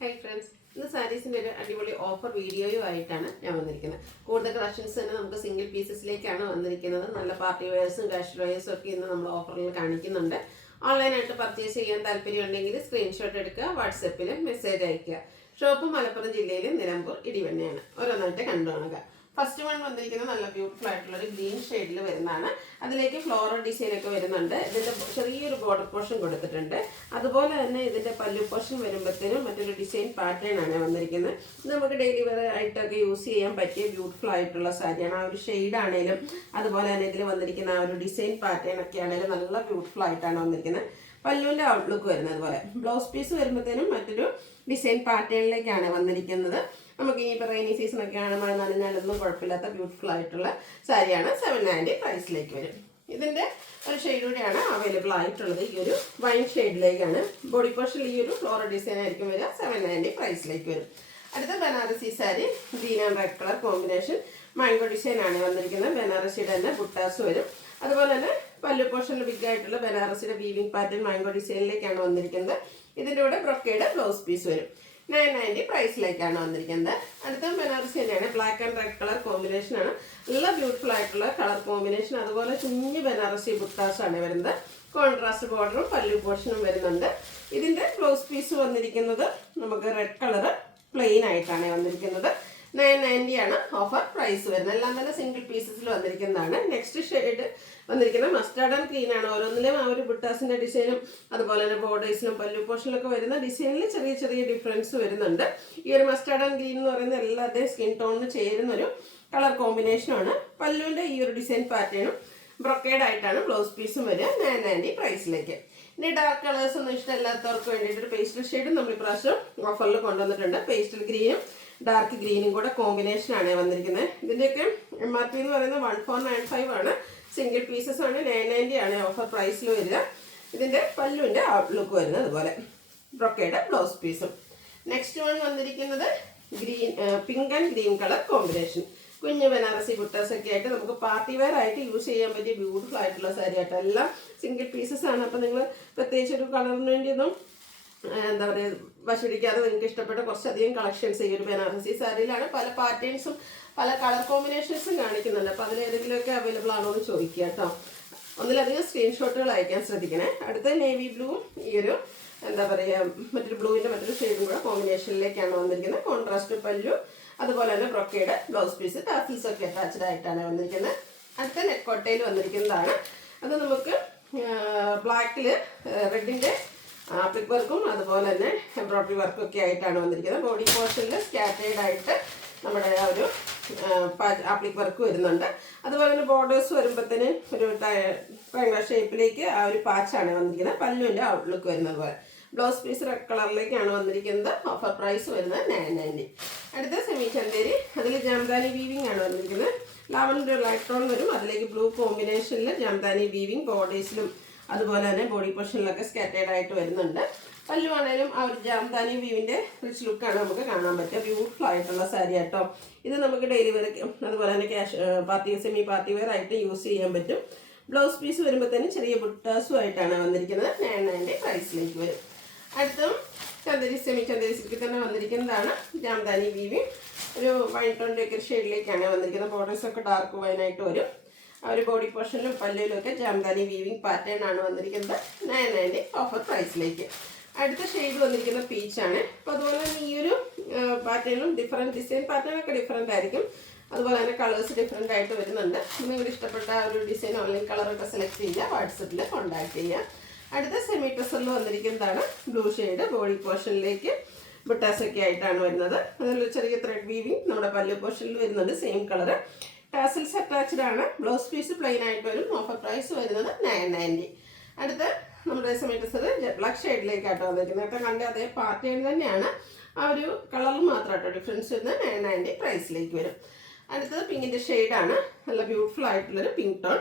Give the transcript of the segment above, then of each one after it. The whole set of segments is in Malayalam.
ഹായ് ഫ്രണ്ട്സ്, ഇന്ന് സാരീസിൻ്റെ ഒരു അടിപൊളി ഓഫർ വീഡിയോയുമായിട്ടാണ് ഞാൻ വന്നിരിക്കുന്നത്. കൂടുതൽ കളക്ഷൻസ് തന്നെ നമുക്ക് സിംഗിൾ പീസസിലേക്കാണ് വന്നിരിക്കുന്നത്. നല്ല പാർട്ടി വെയേഴ്സും കാഷ്വൽ വെയേഴ്സും ഒക്കെ ഇന്ന് നമ്മൾ ഓഫറിൽ കാണിക്കുന്നുണ്ട്. ഓൺലൈനായിട്ട് പർച്ചേസ് ചെയ്യാൻ താല്പര്യമുണ്ടെങ്കിൽ സ്ക്രീൻഷോട്ട് എടുക്കുക, വാട്സപ്പിൽ മെസ്സേജ് അയയ്ക്കുക. ഷോപ്പ് മലപ്പുറം ജില്ലയിലെ നിലമ്പൂർ ഇടിവണ്ണയാണ്. ഓരോന്നായിട്ട് കണ്ടു കാണുക. ഫസ്റ്റ് വൺ വന്നിരിക്കുന്നത് നല്ല ബ്യൂട്ടിഫുൾ ആയിട്ടുള്ള ഒരു ഗ്രീൻ ഷെയ്ഡിൽ വരുന്നതാണ്. അതിലേക്ക് ഫ്ലോറൽ ഡിസൈൻ ഒക്കെ വരുന്നുണ്ട്. ഇതിൻ്റെ ചെറിയൊരു ബോർഡർ പോർഷൻ കൊടുത്തിട്ടുണ്ട്. അതുപോലെ തന്നെ ഇതിൻ്റെ പല്ലു പോർഷൻ വരുമ്പോഴത്തേനും മറ്റൊരു ഡിസൈൻ പാറ്റേൺ ആണ് വന്നിരിക്കുന്നത്. ഇത് നമുക്ക് ഡെയിലി വെയർ ആയിട്ടൊക്കെ യൂസ് ചെയ്യാൻ പറ്റിയ ബ്യൂട്ടിഫുൾ ആയിട്ടുള്ള സാരിയാണ്. ആ ഒരു ഷെയ്ഡ് ആണെങ്കിലും അതുപോലെ തന്നെ ഇതിൽ വന്നിരിക്കുന്ന ആ ഒരു ഡിസൈൻ പാറ്റേൺ ഒക്കെ ആണെങ്കിലും നല്ല ബ്യൂട്ടിഫുൾ ആയിട്ടാണ് വന്നിരിക്കുന്നത്. പല്ലുവിൻ്റെ ഔട്ട്ലുക്ക് വരുന്നത് പോലെ ബ്ലൗസ് പീസ് വരുമ്പോഴത്തേനും മറ്റൊരു ഡിസൈൻ പാറ്റേണിലേക്കാണ് വന്നിരിക്കുന്നത്. നമുക്ക് ഈ റെയിനി സീസണൊക്കെയാണ്, മഴ നനഞ്ഞാലൊന്നും കുഴപ്പമില്ലാത്ത ബ്യൂട്ടിഫുൾ ആയിട്ടുള്ള സാരിയാണ്. 790 പ്രൈസിലേക്ക് വരും. ഇതിൻ്റെ ഒരു ഷെയ്ഡ് കൂടിയാണ് അവൈലബിൾ ആയിട്ടുള്ളത്. ഈ ഒരു വൈൻ ഷെയ്ഡിലേക്കാണ്. ബോഡി പോർഷൻ ഈ ഒരു ഫ്ലോറൽ ഡിസൈൻ ആയിരിക്കും വരിക. 790 പ്രൈസിലേക്ക് വരും. അടുത്ത Banarasi sari green and red colour combination mango design ആണ് വന്നിരിക്കുന്നത്. ബനാറസിയുടെ തന്നെ ബുട്ടാസ് വരും. അതുപോലെ തന്നെ പല്ലു പോർഷനിൽ ബിഗ് ആയിട്ടുള്ള ബനാറസിയുടെ വീവിംഗ് പാറ്റേൺ മാംഗോ ഡിസൈനിലേക്കാണ് വന്നിരിക്കുന്നത്. ഇതിൻ്റെ കൂടെ ബ്രൊക്കേഡ് ബ്ലൗസ് പീസ് വരും. 990 പ്രൈസിലേക്കാണ് വന്നിരിക്കുന്നത്. അടുത്ത ബനാറസി തന്നെയാണ്. ബ്ലാക്ക് ആൻഡ് റെഡ് കളർ കോമ്പിനേഷനാണ്. നല്ല ബ്യൂട്ടിഫുൾ ആയിട്ടുള്ള കളർ കോമ്പിനേഷൻ. അതുപോലെ കുഞ്ഞ് ബനാറസി ബുട്ടാസ് ആണ് വരുന്നത്. കോൺട്രാസ്റ്റ് ബോർഡറും പല്ലു പോർഷനും വരുന്നുണ്ട്. ഇതിൻ്റെ ബ്ലൗസ് പീസ് വന്നിരിക്കുന്നത് നമുക്ക് റെഡ് കളർ പ്ലെയിൻ ആയിട്ടാണ് വന്നിരിക്കുന്നത്. 990 ആണ് ഓഫർ പ്രൈസ് വരുന്നത്. എല്ലാം തന്നെ സിംഗിൾ പീസസിൽ വന്നിരിക്കുന്നതാണ്. നെക്സ്റ്റ് ഷെയ്ഡ് വന്നിരിക്കുന്നത് മസ്റ്റാർഡ് ആൻഡ് ഗ്രീൻ ആണ്. ഓരോന്നിലും ആ ഒരു ബുട്ടാസിൻ്റെ ഡിസൈനും അതുപോലെ തന്നെ ബോർഡേഴ്സിലും പല്ലു പോർഷനിലൊക്കെ വരുന്ന ഡിസൈനിൽ ചെറിയ ചെറിയ ഡിഫറൻസ് വരുന്നുണ്ട്. ഈ ഒരു മസ്റ്റാർഡ് ആൻഡ് ഗ്രീൻ എന്ന് പറയുന്നത് എല്ലാവരുടെയും സ്കിൻ ടോണിന് ചേരുന്നൊരു കളർ കോമ്പിനേഷനാണ്. പല്ലുവിൻ്റെ ഈ ഒരു ഡിസൈൻ പാറ്റേണും ബ്രൊക്കേഡ് ആയിട്ടാണ് ബ്ലൗസ് പീസും വരിക. 990 പ്രൈസിലേക്ക്. ഇനി ഡാർക്ക് കളേഴ്സ് ഒന്നും ഇഷ്ടമില്ലാത്തവർക്ക് വേണ്ടിയിട്ടൊരു പേസ്റ്റൽ ഷെയ്ഡും നമ്മൾ ഇപ്രാവശ്യം ഓഫറിൽ കൊണ്ടുവന്നിട്ടുണ്ട്. പേസ്റ്റൽ ഗ്രീനും ഡാർക്ക് ഗ്രീനും കൂടെ കോമ്പിനേഷനാണ് വന്നിരിക്കുന്നത്. ഇതിൻ്റെയൊക്കെ MRP എന്ന് പറയുന്നത് 1495 ആണ്. സിംഗിൾ പീസസ് ആണ്. 990 ആണ് ഓഫർ പ്രൈസിൽ വരിക. ഇതിൻ്റെ പല്ലുവിൻ്റെ ഔട്ട്ലുക്ക് വരുന്നത് അതുപോലെ ബ്രൊക്കേഡ് ബ്ലൗസ് പീസും. നെക്സ്റ്റ് വൺ വന്നിരിക്കുന്നത് green pink and green colour combination. കുഞ്ഞ് ബനാറസി ബുട്ടാസ് ഒക്കെ ആയിട്ട് നമുക്ക് പാർട്ടി വെയർ ആയിട്ട് യൂസ് ചെയ്യാൻ പറ്റിയ ബ്യൂട്ടിഫുൾ ആയിട്ടുള്ള സാരി ആയിട്ട് എല്ലാം സിംഗിൾ പീസസ് ആണ്. അപ്പോൾ നിങ്ങൾ പ്രത്യേകിച്ച് ഒരു കളറിന് വേണ്ടിയൊന്നും എന്താ പറയുക വശടിക്കാതെ നിങ്ങൾക്ക് ഇഷ്ടപ്പെട്ട കുറച്ചധികം കളക്ഷൻസ് ഈ ഒരു ബനാറസി സാരിയിലാണ്. പല പാറ്റേൺസും പല കളർ കോമ്പിനേഷൻസും കാണിക്കുന്നുണ്ട്. അപ്പോൾ അതിലേതെങ്കിലുമൊക്കെ അവൈലബിൾ ആണോ എന്ന് ചോദിക്കുക കേട്ടോ. ഒന്നിലധികം സ്ക്രീൻഷോട്ടുകൾ അയക്കാൻ ശ്രദ്ധിക്കണേ. അടുത്ത നേവി ബ്ലൂ ഈ ഒരു എന്താ പറയുക മറ്റൊരു ബ്ലൂവിൻ്റെ മറ്റൊരു ഷെയ്ഡും കൂടെ കോമ്പിനേഷനിലേക്കാണ് വന്നിരിക്കുന്നത്. കോൺട്രാസ്റ്റ് പല്ലു അതുപോലെ തന്നെ ബ്രൊക്കേഡ് ബ്ലൗസ് പീസ് ടാസിൽസ് ഒക്കെ അറ്റാച്ച്ഡ് ആയിട്ടാണ് വന്നിരിക്കുന്നത്. അടുത്ത നെക്കോട്ടയിൽ വന്നിരിക്കുന്നതാണ്. അത് നമുക്ക് ബ്ലാക്കിൽ റെഡിൻ്റെ ആപ്ലിക് വർക്കും അതുപോലെ തന്നെ എംബ്രോയിഡറി വർക്കും ഒക്കെ ആയിട്ടാണ് വന്നിരിക്കുന്നത്. ബോഡി പോർഷനിൽ സ്കാറ്റേഡ് ആയിട്ട് നമ്മുടെ ആ ഒരു ആപ്ലിക് വർക്ക് വരുന്നുണ്ട്. അതുപോലെ തന്നെ ബോർഡേഴ്സ് വരുമ്പോഴത്തേന് ഒരു ട്രയാങ്കിൾ ഷേപ്പിലേക്ക് ആ ഒരു പാച്ചാണ് വന്നിരിക്കുന്നത്. പല്ലുവിൻ്റെ ഔട്ട്ലുക്ക് വരുന്നത് പോലെ ബ്ലൗസ് പീസ് റെഡ് കളറിലേക്കാണ് വന്നിരിക്കുന്നത്. ഓഫർ പ്രൈസ് വരുന്നത് 990. അടുത്ത സെമി ചന്തേരി അതിൽ ജാംദാനി വീവിംഗ് ആണ് വന്നിരിക്കുന്നത്. ലാവൻഡർ ലൈറ്റ് ടോൺ വരും. അതിലേക്ക് ബ്ലൂ കോമ്പിനേഷനിൽ ജാംദാനി വീവിംഗ് ബോർഡേഴ്സിലും അതുപോലെ തന്നെ ബോഡി പോർഷനിലൊക്കെ സ്കാറ്റേഡ് ആയിട്ട് വരുന്നുണ്ട്. പല്ലു ആണെങ്കിലും ആ ഒരു ജാംദാനി വീവിൻ്റെ റിച്ച് ലുക്കാണ് നമുക്ക് കാണാൻ പറ്റുക. ബ്യൂട്ടിഫുൾ ആയിട്ടുള്ള സാരി ആട്ടോ. ഇത് നമുക്ക് ഡെയിലി വെയർ അതുപോലെ തന്നെ പാർട്ടി സെമി പാർട്ടി വെയർ ആയിട്ട് യൂസ് ചെയ്യാൻ പറ്റും. ബ്ലൗസ് പീസ് വരുമ്പോഴത്തേനും ചെറിയ ബുട്ടാസും ആയിട്ടാണ് വന്നിരിക്കുന്നത്. 990 പ്രൈസിലേക്ക് വരും. അടുത്തും ചന്ദേരി സെമി ചന്ദേരി സിൽക്കിൽ തന്നെ വന്നിരിക്കുന്നതാണ് ജാംദാനി വീവിംഗ്. ഒരു വൈൻ ടോണിൻ്റെ ഒക്കെ ഷെയ്ഡിലേക്കാണ് വന്നിരിക്കുന്നത്. ബോർഡേഴ്സൊക്കെ ഡാർക്ക് വൈനായിട്ട് വരും. ആ ഒരു ബോഡി പോർഷനിലും പല്ലുവിലും ഒക്കെ ജാംദാനി വീവിംഗ് പാറ്റേൺ ആണ് വന്നിരിക്കുന്നത്. 990 ഓഫർ പ്രൈസിലേക്ക്. അടുത്ത ഷെയ്ഡ് വന്നിരിക്കുന്ന പീച്ചാണ്. അപ്പോൾ അതുപോലെ തന്നെ ഈ ഒരു പാറ്റേണും ഡിഫറെൻറ്റ് ഡിസൈൻ പാറ്റേണൊക്കെ ഡിഫറെൻ്റ് ആയിരിക്കും. അതുപോലെ തന്നെ കളേഴ്സ് ഡിഫറെൻ്റ് ആയിട്ട് വരുന്നുണ്ട്. നിങ്ങൾക്ക് ഇഷ്ടപ്പെട്ട ഒരു ഡിസൈനോ അല്ലെങ്കിൽ കളറൊക്കെ സെലക്ട് ചെയ്യുക, വാട്സപ്പിൽ കോൺടാക്ട് ചെയ്യുക. അടുത്ത സെമി ടെസറിൽ വന്നിരിക്കുന്നതാണ് ബ്ലൂ ഷെയ്ഡ്. ബോഡി പോർഷനിലേക്ക് ബുട്ടാസൊക്കെ ആയിട്ടാണ് വരുന്നത്. അതിലൊരു ചെറിയ ത്രെഡ് വീവിങ് നമ്മുടെ പല്ലു പോർഷനിൽ വരുന്നുണ്ട്. സെയിം കളറ് ടാസിൽസ് അറ്റാച്ച്ഡ് ആണ്. ബ്ലൗസ് പീസ് പ്ലെയിൻ ആയിട്ട് വരും. ഓഫർ പ്രൈസ് വരുന്നത് 990. അടുത്ത നമ്മുടെ സെമി ടെസർ ബ്ലാക്ക് ഷെയ്ഡിലേക്കാട്ടോ വന്നിരിക്കുന്നത്. നേരത്തെ കണ്ട അതേ പാറ്റേൺ തന്നെയാണ്. ആ ഒരു കളറിൽ മാത്രമായിട്ടോ ഡിഫറൻസ് വരുന്നത്. 990 പ്രൈസിലേക്ക് വരും. അടുത്തത് പിങ്കിൻ്റെ ഷെയ്ഡാണ്. നല്ല ബ്യൂട്ടിഫുൾ ആയിട്ടുള്ളൊരു പിങ്ക് ടോൺ.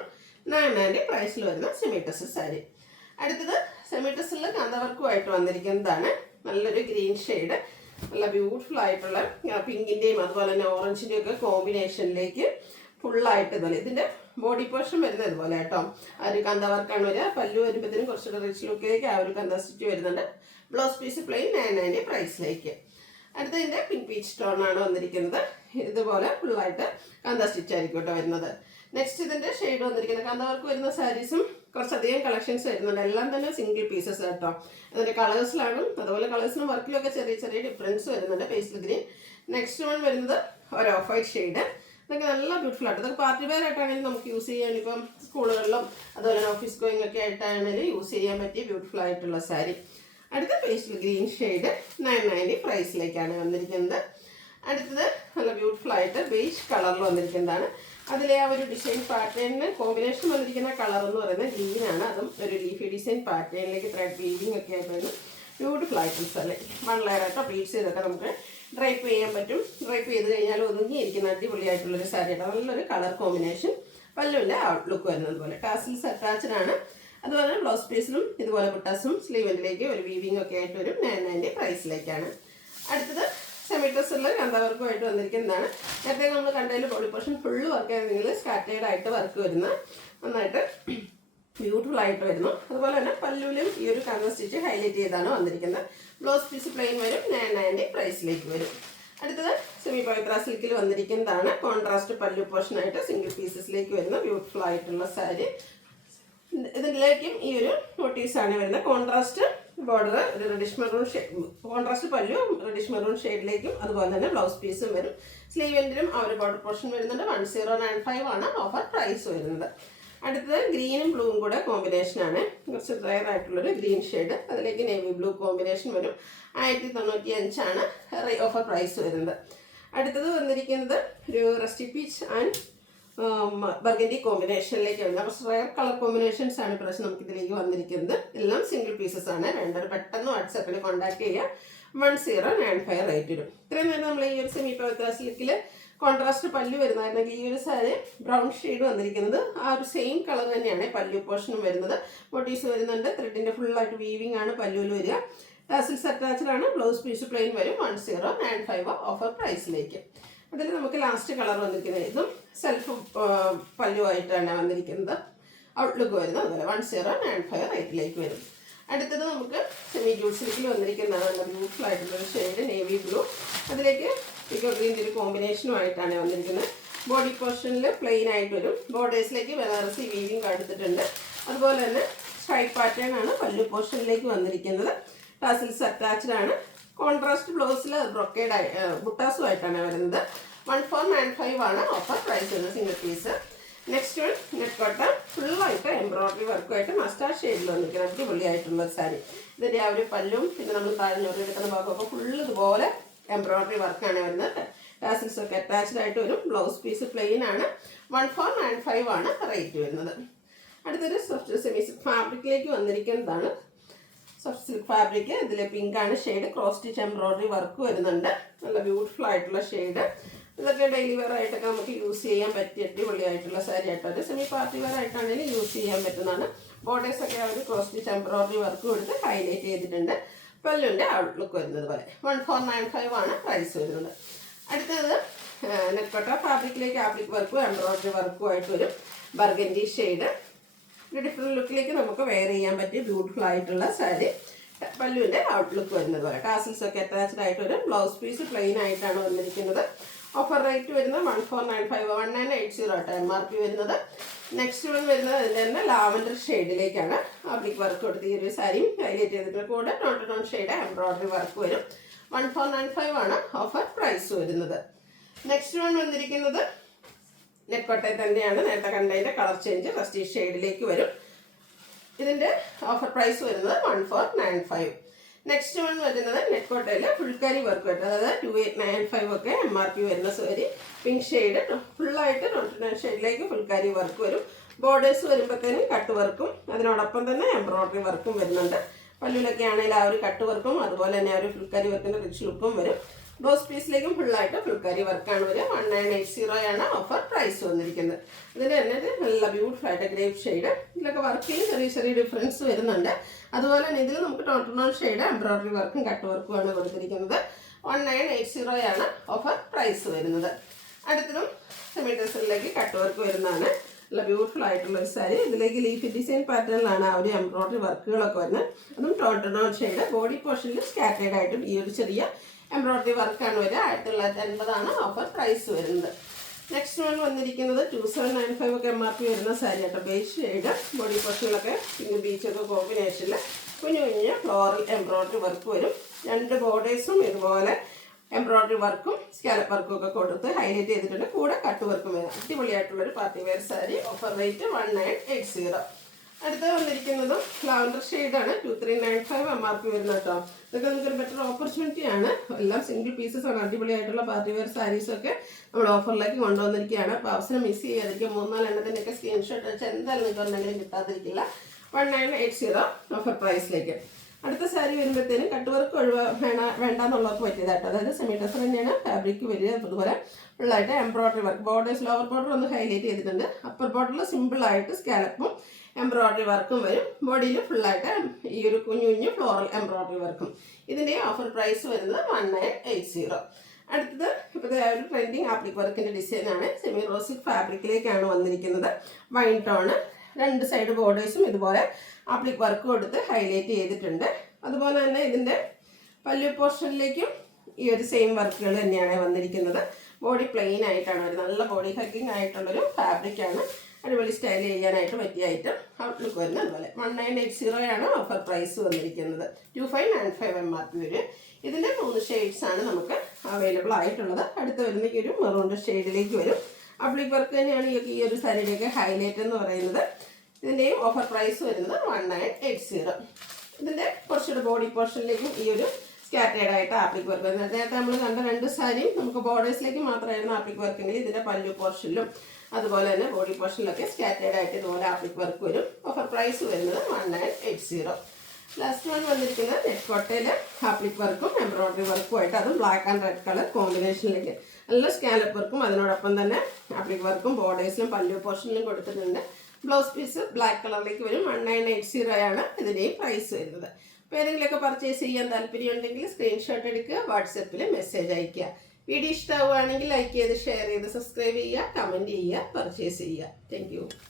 990 പ്രൈസിൽ വരുന്ന സെമി ടെസർ സാരി. അടുത്തത് സെമി ടെസറിൽ കാന്തവർക്കുമായിട്ട് വന്നിരിക്കുന്നതാണ്. നല്ലൊരു ഗ്രീൻ ഷെയ്ഡ്. നല്ല ബ്യൂട്ടിഫുൾ ആയിട്ടുള്ള പിങ്കിൻ്റെയും അതുപോലെ തന്നെ ഓറഞ്ചിൻ്റെയും ഒക്കെ കോമ്പിനേഷനിലേക്ക് ഫുള്ളായിട്ട് ഇതുപോലെ ഇതിൻ്റെ ബോഡി പോർഷൻ വരുന്നത് ഇതുപോലെ കേട്ടോ. ആ ഒരു കന്ത വർക്കാണ് വരിക. പല്ലു വരുമ്പോഴത്തേനും കുറച്ചുകൂടെ റിച്ച് ലുക്കിലേക്ക് ആ ഒരു കന്ത സ്റ്റിച്ച് വരുന്നുണ്ട്. ബ്ലൗസ് പീസ് പ്ലെയിൻ 990 പ്രൈസിലേക്ക്. അടുത്തതിൻ്റെ പിങ്ക് പീച്ച് ടോണാണ് വന്നിരിക്കുന്നത്. ഇതുപോലെ ഫുള്ളായിട്ട് കാന്ത സ്റ്റിച്ച് ആയിരിക്കും കേട്ടോ വരുന്നത്. നെക്സ്റ്റ് ഇതിൻ്റെ ഷെയ്ഡ് വന്നിരിക്കുന്നത് കാന്ത വർക്ക് വരുന്ന സാരീസും കുറച്ചധികം കളക്ഷൻസ് വരുന്നുണ്ട്. എല്ലാം തന്നെ സിംഗിൾ പീസസ് കേട്ടോ. അതിൻ്റെ കളേഴ്സിലാണ്, അതുപോലെ കളേഴ്സിനും വർക്കിലൊക്കെ ചെറിയ ചെറിയ ഡിഫറൻസ് വരുന്നുണ്ട്. Pastel green. നെക്സ്റ്റ് വൺ വരുന്നത് ഒരു ഓഫ് വൈറ്റ് ഷെയ്ഡ്. ഇതൊക്കെ നല്ല ബ്യൂട്ടിഫുൾ ആയിട്ട്, ഇതൊക്കെ പാർട്ടി വെയർ ആയിട്ടാണെങ്കിലും നമുക്ക് യൂസ് ചെയ്യാൻ, ഇപ്പം സ്കൂളുകളിലും അതുപോലെ ഓഫീസ് ഗോയിങ് ഒക്കെ ആയിട്ടാണെങ്കിലും യൂസ് ചെയ്യാൻ പറ്റിയ ബ്യൂട്ടിഫുൾ ആയിട്ടുള്ള സാരി. അടുത്ത പേസ്റ്റൽ ഗ്രീൻ ഷെയ്ഡ് 990 പ്രൈസിലേക്കാണ് വന്നിരിക്കുന്നത്. അടുത്തത് നല്ല ബ്യൂട്ടിഫുൾ ആയിട്ട് ബേജ് കളറിൽ വന്നിരിക്കുന്നതാണ്. അതിലെ ആ ഒരു ഡിസൈൻ പാറ്റേണിന് കോമ്പിനേഷൻ വന്നിരിക്കുന്ന കളർ എന്ന് പറയുന്നത് ഗ്രീനാണ്. അതും ഒരു ലീഫി ഡിസൈൻ പാറ്റേണിലേക്ക് ത്രെഡ് വീവിങ് ഒക്കെ ആയിട്ട് വരുന്നു. ബ്യൂട്ടിഫുൾ ഐറ്റംസ് അല്ലേ. 1 ലെയർ ആയിട്ടോ പ്ലീറ്റ്സ് ചെയ്തൊക്കെ നമുക്ക് ഡ്രൈപ്പ് ചെയ്യാൻ പറ്റും. ഡ്രൈപ്പ് ചെയ്ത് കഴിഞ്ഞാൽ ഒതുങ്ങിയിരിക്കുന്ന അടിപൊളിയായിട്ടുള്ളൊരു സാരി ആയിട്ട് നല്ലൊരു കളർ കോമ്പിനേഷൻ. പല്ലുവിൻ്റെ ഔട്ട്ലുക്ക് വരുന്നത് പോലെ ടാസിൽസ് അറ്റാച്ച്ഡ് ആണ്. അതുപോലെ ബ്ലൗസ് പീസിലും ഇതുപോലെ ബുട്ടാസും സ്ലീവെന്റിലേക്ക് ഒരു വീവിംഗ് ഒക്കെ ആയിട്ട് വരും. 990 പ്രൈസിലേക്കാണ്. അടുത്തത് സെമി ഡ്രസ്സുള്ള കാന്തവർക്കുമായിട്ട് വന്നിരിക്കുന്നതാണ്. നേരത്തെ നമ്മൾ കണ്ടതിൽ ബോഡി പോർഷൻ ഫുള്ള് വർക്ക് ആയിരുന്നെങ്കിൽ സ്കാറ്റേഡ് ആയിട്ട് വർക്ക് വരുന്ന നന്നായിട്ട് ബ്യൂട്ടിഫുൾ ആയിട്ട് വരുന്നു. അതുപോലെ തന്നെ പല്ലുവിലും ഈ ഒരു കാന്ത സ്റ്റിച്ച് ഹൈലൈറ്റ് ചെയ്താണ് വന്നിരിക്കുന്നത്. ബ്ലൗസ് പീസ് പ്ലെയിൻ വരും. 990 പ്രൈസിലേക്ക് വരും. അടുത്തത് സെമി പവിത്ര സിൽക്കിൽ വന്നിരിക്കുന്നതാണ്. കോൺട്രാസ്റ്റ് പല്ലു പോർഷനായിട്ട് സിംഗിൾ പീസസിലേക്ക് വരുന്ന ബ്യൂട്ടിഫുൾ ആയിട്ടുള്ള സാരി. ഇതിലേക്കും ഈ ഒരു മോട്ടീവ്സാണ് വരുന്നത്. കോൺട്രാസ്റ്റ് ബോർഡർ ഒരു റെഡിഷ് മെറൂൺ ഷെയ്ഡ്, കോൺട്രാസ്റ്റ് പല്ലു റെഡിഷ് മെറൂൺ ഷെയ്ഡിലേക്കും അതുപോലെ തന്നെ ബ്ലൗസ് പീസും വരും. സ്ലീവെൻറ്റിലും ആ ഒരു ബോർഡർ പോർഷൻ വരുന്നുണ്ട്. 1095 ആണ് ഓഫർ പ്രൈസ് വരുന്നത്. അടുത്തത് ഗ്രീനും ബ്ലൂവും കൂടെ കോമ്പിനേഷനാണ്. കുറച്ച് റെയർ ആയിട്ടുള്ളൊരു ഗ്രീൻ ഷെയ്ഡ്, അതിലേക്ക് നേവി ബ്ലൂ കോമ്പിനേഷൻ വരും. 1095 ആണ് ഓഫർ പ്രൈസ് വരുന്നത്. അടുത്തത് വന്നിരിക്കുന്നത് ഒരു റസ്റ്റി പീച്ച് ആൻഡ് ബർഗൻഡി കോമ്പിനേഷനിലേക്ക് വരുന്നത്. കുറച്ച് റെയർ കളർ കോമ്പിനേഷൻസ് ആണ് ഇപ്രാവശ്യം നമുക്ക് ഇതിലേക്ക് വന്നിരിക്കുന്നത്. എല്ലാം സിംഗിൾ പീസസ് ആണ്. വേണ്ടവർ പെട്ടെന്ന് വാട്സാപ്പിൽ കോൺടാക്ട് ചെയ്യുക. 1095 റേറ്റ് വരും. ഇത്രയും നേരം നമ്മൾ ഈ ഒരു സെമി പവിത്ര സിൽക്കിൽ കോൺട്രാസ്റ്റ് പല്ലു വരുന്നതായിരുന്നെങ്കിൽ ഈ ഒരു സാരി ബ്രൗൺ ഷെയ്ഡ് വന്നിരിക്കുന്നത് ആ ഒരു സെയിം കളർ തന്നെയാണ് പല്ലു പോർഷനും വരുന്നത്. മോട്ടീവ്സ് വരുന്നുണ്ട്. ത്രെഡിൻ്റെ ഫുള്ളായിട്ട് വീവിംഗ് ആണ് പല്ലുവിൽ വരിക. ടാസിൽസ് അറ്റാച്ച്ഡ് ആണ്. ബ്ലൗസ് പീസ് പ്ലെയിൻ വരും. 1095 ഓഫർ പ്രൈസിലേക്ക്. അതിൽ നമുക്ക് ലാസ്റ്റ് കളർ വന്നിരിക്കുന്നത് ഇതും സെൽഫ് പല്ലുവായിട്ടാണ് വന്നിരിക്കുന്നത്. ഔട്ട്ലുക്ക് വരുന്നത് അതുപോലെ 1095 റേറ്റിലേക്ക് വരും. അടുത്തത് നമുക്ക് സെമി ജൂട്ട് സിൽക്കിൽ വന്നിരിക്കുന്നതാണ്. നല്ല ബ്യൂട്ടിഫുൾ ആയിട്ടുള്ളൊരു ഷെയ്ഡ് നേവി ബ്ലൂ. അതിലേക്ക് പിക്കോ ഗ്രീൻ്റെ ഒരു കോമ്പിനേഷനുമായിട്ടാണ് വന്നിരിക്കുന്നത്. ബോഡി പോർഷനിൽ പ്ലെയിൻ ആയിട്ട് വരും. ബോർഡേഴ്സിലേക്ക് ബനാറസി വീവിംഗ് കൊടുത്തിട്ടുണ്ട്. അതുപോലെ തന്നെ സ്ട്രൈപ്പ് പാറ്റേൺ ആണ് പല്ലു പോർഷനിലേക്ക് വന്നിരിക്കുന്നത്. ടാസിൽസ് അറ്റാച്ച്ഡ് ആണ്. കോൺട്രാസ്റ്റ് ബ്ലൗസിൽ ബ്രൊക്കേഡ് ബുട്ടാസുമായിട്ടാണ് വരുന്നത്. 1495 ആണ് ഓഫർ പ്രൈസ് വരുന്നത് single piece. Next one net cotton ഫുള്ളായിട്ട് എംബ്രോയിഡറി വർക്കുമായിട്ട് മസ്റ്റാർഡ് ഷെയ്ഡിൽ വന്നിരിക്കുന്നത് അടിപൊളിയായിട്ടുള്ള സാരി. ഇതിൻ്റെ ആ ഒരു പല്ലും പിന്നെ നമ്മൾ താഴ്ന്നോട്ട് എടുക്കുന്ന ഭാഗമൊക്കെ ഫുള്ള് ഇതുപോലെ എംബ്രോയിഡറി വർക്കാണ് വരുന്നത്. ടാസിൽസ് ഒക്കെ അറ്റാച്ച്ഡ് ആയിട്ട് വരും. ബ്ലൗസ് പീസ് പ്ലെയിൻ ആണ്. 1495 ആണ് റേറ്റ് വരുന്നത്. അടുത്തൊരു സോഫ്റ്റ് സെമി സിൽക്ക് ഫാബ്രിക്കിലേക്ക് വന്നിരിക്കുന്നതാണ്. Soft silk fabric. ഇതിൽ പിങ്ക് ആണ് shade. Cross stitch embroidery work വരുന്നുണ്ട്. നല്ല ബ്യൂട്ടിഫുൾ ആയിട്ടുള്ള ഷെയ്ഡ്. ഇതൊക്കെ ഡെയിലി വെയർ ആയിട്ടൊക്കെ നമുക്ക് യൂസ് ചെയ്യാൻ പറ്റിയ അടിപൊളിയായിട്ടുള്ള സാരി ആയിട്ട് ഒരു സെമി പാർട്ടി വെയർ ആയിട്ടാണെങ്കിലും യൂസ് ചെയ്യാൻ പറ്റുന്നതാണ്. ബോർഡേഴ്സൊക്കെ അവർ ക്രോസ് സ്റ്റിച്ച് എംബ്രോയിഡറി വർക്ക് കൊടുത്ത് ഹൈലൈറ്റ് ചെയ്തിട്ടുണ്ട്. പല്ലുവിൻ്റെ ഔട്ട്ലുക്ക് വരുന്നത് പോലെ 1495 ആണ് പ്രൈസ് വരുന്നത്. അടുത്തത് നെറ്റ് കോട്ട ഫാബ്രിക്കിലേക്ക് ആപ്ലിക് വർക്കും എംബ്രോയിഡറി വർക്കും ആയിട്ട് വരും. Burgundy shade. ഒരു ഡിഫറെൻറ്റ് ലുക്കിലേക്ക് നമുക്ക് വെയർ ചെയ്യാൻ പറ്റിയ ബ്യൂട്ടിഫുൾ ആയിട്ടുള്ള സാരി. പല്ലുവിൻ്റെ ഔട്ട്ലുക്ക് വരുന്നത് പോലെ ടാസിൽസ് ഒക്കെ അറ്റാച്ച്ഡ് ആയിട്ട് വരും. ബ്ലൗസ് പീസ് പ്ലെയിൻ ആയിട്ടാണ് വന്നിരിക്കുന്നത്. ഓഫർ റേറ്റ് വരുന്നത് 1495 1980 ആയിട്ട് MRP വരുന്നത്. നെക്സ്റ്റ് വൺ വരുന്നത് അതിൻ്റെ തന്നെ ലാവൻഡർ ഷെയ്ഡിലേക്കാണ് ആപ്ലിക് വർക്ക് കൊടുത്ത് ഈ ഒരു സാരിയും ഹൈലൈറ്റ് ചെയ്തിട്ടുള്ള കൂടെ ടോൺ ഷെയ്ഡ് എംബ്രോയിഡറി വർക്ക് വരും. 1495 ആണ് ഓഫർ പ്രൈസ് വരുന്നത്. നെക്സ്റ്റ് വൺ വന്നിരിക്കുന്നത് നെറ്റ് കോട്ടയിൽ തന്നെയാണ്. നേരത്തെ കണ്ടതിൻ്റെ കളർ ചേഞ്ച് റസ്റ്റി ഷെയ്ഡിലേക്ക് വരും. ഇതിൻ്റെ ഓഫർ പ്രൈസ് വരുന്നത് 1495. നെക്സ്റ്റ് വൺ വരുന്നത് നെറ്റ് കോട്ടയിൽ ഫുൾക്കാരി വർക്ക് വരും. അതായത് 2895 ഒക്കെ MRP വരുന്ന സാരി. പിങ്ക് ഷെയ്ഡ് ഫുള്ളായിട്ട് ഷെയ്ഡിലേക്ക് ഫുൾക്കാരി വർക്ക് വരും. ബോർഡേഴ്സ് വരുമ്പോഴത്തേനും കട്ട് വർക്കും അതിനോടൊപ്പം തന്നെ എംബ്രോയിഡറി വർക്കും വരുന്നുണ്ട്. പല്ലുവിലൊക്കെ ആണെങ്കിൽ ആ ഒരു കട്ട് വർക്കും അതുപോലെ തന്നെ ആ ഒരു ഫുൾക്കാരി വർക്കിൻ്റെ റിച്ച് ലുക്കും വരും. ബ്ലൗസ് പീസിലേക്കും ഫുള്ളായിട്ട് ഫുൾക്കാരി വർക്കാണ് വരിക. 1980 ആണ് ഓഫർ പ്രൈസ് വന്നിരിക്കുന്നത്. ഇതിൽ തന്നെ നല്ല ബ്യൂട്ടിഫുൾ ആയിട്ട് ഗ്രേപ്പ് ഷെയ്ഡ്. ഇതിലൊക്കെ വർക്കിൽ ചെറിയ ചെറിയ ഡിഫറൻസ് വരുന്നുണ്ട്. അതുപോലെ തന്നെ ഇതിൽ നമുക്ക് ടോൺ ഷെയ്ഡ് എംബ്രോയിഡറി വർക്കും കട്ട് വർക്കുമാണ് കൊടുത്തിരിക്കുന്നത്. 1980 ആണ് ഓഫർ പ്രൈസ് വരുന്നത്. അടുത്തതും സെമി ഡ്രസ്സിലേക്ക് കട്ട് വർക്ക് വരുന്നതാണ്. നല്ല ബ്യൂട്ടിഫുൾ ആയിട്ടുള്ള ഒരു സാരി. ഇതിലേക്ക് ലീഫ് ഡിസൈൻ പാറ്റേണിലാണ് ആ ഒരു എംബ്രോയിഡറി വർക്കുകളൊക്കെ വരുന്നത്. അതും ടോൺ ഷെയ്ഡ്. ബോഡി പോർഷനിൽ സ്കാറ്റേഡ് ആയിട്ടും ഈ ഒരു ചെറിയ എംബ്രോയിഡറി വർക്കാണ് വരിക. 1950 ഓഫർ പ്രൈസ് വരുന്നത്. നെക്സ്റ്റ് വൺ വന്നിരിക്കുന്നത് 2795 ഒക്കെ MRP വരുന്ന സാരി കേട്ടോ. ബേസ് ഷെയ്ഡ്, ബോഡി പോർഷനിലൊക്കെ പിങ്ക് ബീച്ചൊക്കെ കോമ്പിനേഷനിൽ കുഞ്ഞു കുഞ്ഞ് ഫ്ലോറൽ എംബ്രോയിഡറി വർക്ക് വരും. 2 ബോർഡേഴ്സും ഇതുപോലെ എംബ്രോയിഡറി വർക്കും സ്കാലപ്പ് വർക്കും ഒക്കെ കൊടുത്ത് ഹൈലൈറ്റ് ചെയ്തിട്ടുണ്ട്. കൂടെ കട്ട് വർക്കും വരും. അടിപൊളിയായിട്ടുള്ളൊരു party wear sari. Offer rate 1980. അടുത്ത് വന്നിരിക്കുന്നതും ലാവൻഡർ ഷെയ്ഡാണ്. 2395 MRP വരുന്ന കേട്ടോ. ഇതൊക്കെ നമുക്കൊരു ബെറ്റർ ഓപ്പർച്യൂണിറ്റി ആണ്. എല്ലാം സിംഗിൾ പീസസ് ആണ്. അടിപൊളിയായിട്ടുള്ള പാർട്ടി വെയർ സാരീസൊക്കെ നമ്മൾ ഓഫറിലേക്ക് കൊണ്ടുവന്നിരിക്കുകയാണ്. അപ്പോൾ അവസരം മിസ് ചെയ്യാതിരിക്കും. 3-4 എണ്ണത്തിൻ്റെയൊക്കെ സ്ക്രീൻഷോട്ട് വെച്ചാൽ എന്തായാലും നിങ്ങൾക്ക് ഒരെണ്ണെങ്കിലും കിട്ടാതിരിക്കില്ല. 1980 ഓഫർ പ്രൈസിലേക്ക്. അടുത്ത സാരി വരുമ്പോഴത്തേനും കട്ട് വർക്ക് വേണ്ടെന്നുള്ളവർക്ക് പറ്റിയതാട്ടോ. അതായത് സെമി ടെസർ തന്നെയാണ് ഫാബ്രിക് വരിക. അതുപോലെ ഫുള്ളായിട്ട് embroidery work, borders lower border ഒന്ന് ഹൈലൈറ്റ് ചെയ്തിട്ടുണ്ട്. അപ്പർ ബോർഡറിൽ സിമ്പിളായിട്ട് സ്കാലപ്പും എംബ്രോയിഡറി വർക്കും വരും. ബോഡിയിൽ ഫുള്ളായിട്ട് ഈ ഒരു കുഞ്ഞു കുഞ്ഞു ഫ്ലോറൽ എംബ്രോയിഡറി വർക്കും. ഇതിൻ്റെ ഓഫർ പ്രൈസ് വരുന്നത് 1980. അടുത്തത് ഇപ്പോഴത്തെ ഒരു ട്രെൻഡിങ് ആപ്ലിക് വർക്കിൻ്റെ ഡിസൈനാണ്. സെമി റോസിക് ഫാബ്രിക്കിലേക്കാണ് വന്നിരിക്കുന്നത്. വൈൻ ടോണ്, 2 സൈഡ് ബോർഡേഴ്സും ഇതുപോലെ ആപ്ലിക് വർക്ക് കൊടുത്ത് ഹൈലൈറ്റ് ചെയ്തിട്ടുണ്ട്. അതുപോലെ തന്നെ ഇതിൻ്റെ പല്ലു പോർഷനിലേക്കും ഈ ഒരു സെയിം വർക്കുകൾ തന്നെയാണ് വന്നിരിക്കുന്നത്. ബോഡി പ്ലെയിൻ ആയിട്ടാണ് ഒരു നല്ല ബോഡി ഹഗ്ഗിങ് ആയിട്ടുള്ളൊരു ഫാബ്രിക്കാണ്. അടിപൊളി സ്റ്റൈൽ ചെയ്യാനായിട്ട് പറ്റിയ ഐറ്റം ഔട്ട്ലുക്ക് വരുന്നത്. അതുപോലെ 1980 ആണ് ഓഫർ പ്രൈസ് വന്നിരിക്കുന്നത്. 2595 MRP വരും. ഇതിൻ്റെ 3 ഷെയ്ഡ്സാണ് നമുക്ക് അവൈലബിൾ ആയിട്ടുള്ളത്. അടുത്ത് വരുന്ന ഈ ഒരു മെറൂൺ ഷെയ്ഡിലേക്ക് വരും. ആപ്ലിക് വർക്ക് തന്നെയാണ് ഈ ഒരു സാരിയുടെയൊക്കെ ഹൈലൈറ്റ് എന്ന് പറയുന്നത്. ഇതിൻ്റെയും ഓഫർ പ്രൈസ് വരുന്നത് 1980. ഇതിൻ്റെ കുറച്ചുകൂടെ ബോഡി പോർഷനിലേക്കും ഈ ഒരു സ്കാറ്റേഡ് ആയിട്ട് ആപ്ലിക് വർക്ക് വരുന്നത്. നേരത്തെ നമ്മൾ കണ്ട 2 സാരിയും നമുക്ക് ബോർഡേഴ്സിലേക്ക് മാത്രമായിരുന്നു ആപ്ലിക് വർക്കെങ്കിൽ ഇതിൻ്റെ പല്ലു പോർഷനിലും അതുപോലെ തന്നെ ബോഡി പോർഷനിലൊക്കെ സ്കാറ്റേഡ് ആയിട്ട് ഇതുപോലെ ആപ്ലിക് വർക്ക് വരും. ഓഫർ പ്രൈസ് വരുന്നത് 1980. ലാസ്റ്റ് വൺ വന്നിരിക്കുന്നത് നെറ്റ്കോട്ടയിൽ ആപ്ലിക് വർക്കും എംബ്രോയിഡറി വർക്കും ആയിട്ട്, അതും ബ്ലാക്ക് ആൻഡ് റെഡ് കളർ കോമ്പിനേഷനിലേക്ക് നല്ല സ്കാലപ്പ് വർക്കും അതിനോടൊപ്പം തന്നെ ആപ്ലിക് വർക്കും ബോർഡേഴ്സിലും പല്ലു പോർഷനിലും കൊടുത്തിട്ടുണ്ട്. ബ്ലൗസ് പീസ് ബ്ലാക്ക് കളറിലേക്ക് വരും. 1980 ആണ് ഇതിൻ്റെയും പ്രൈസ് വരുന്നത്. അപ്പോൾ ഏതെങ്കിലുമൊക്കെ പർച്ചേസ് ചെയ്യാൻ താല്പര്യമുണ്ടെങ്കിൽ സ്ക്രീൻഷോട്ട് എടുക്കുക, വാട്സപ്പിൽ മെസ്സേജ് അയയ്ക്കുക. വീഡിയോ ഇഷ്ടമാവുകയാണെങ്കിൽ ലൈക്ക് ചെയ്ത് ഷെയർ ചെയ്ത് സബ്സ്ക്രൈബ് ചെയ്യുക, കമൻറ്റ് ചെയ്യുക, പർച്ചേസ് ചെയ്യുക. Thank you.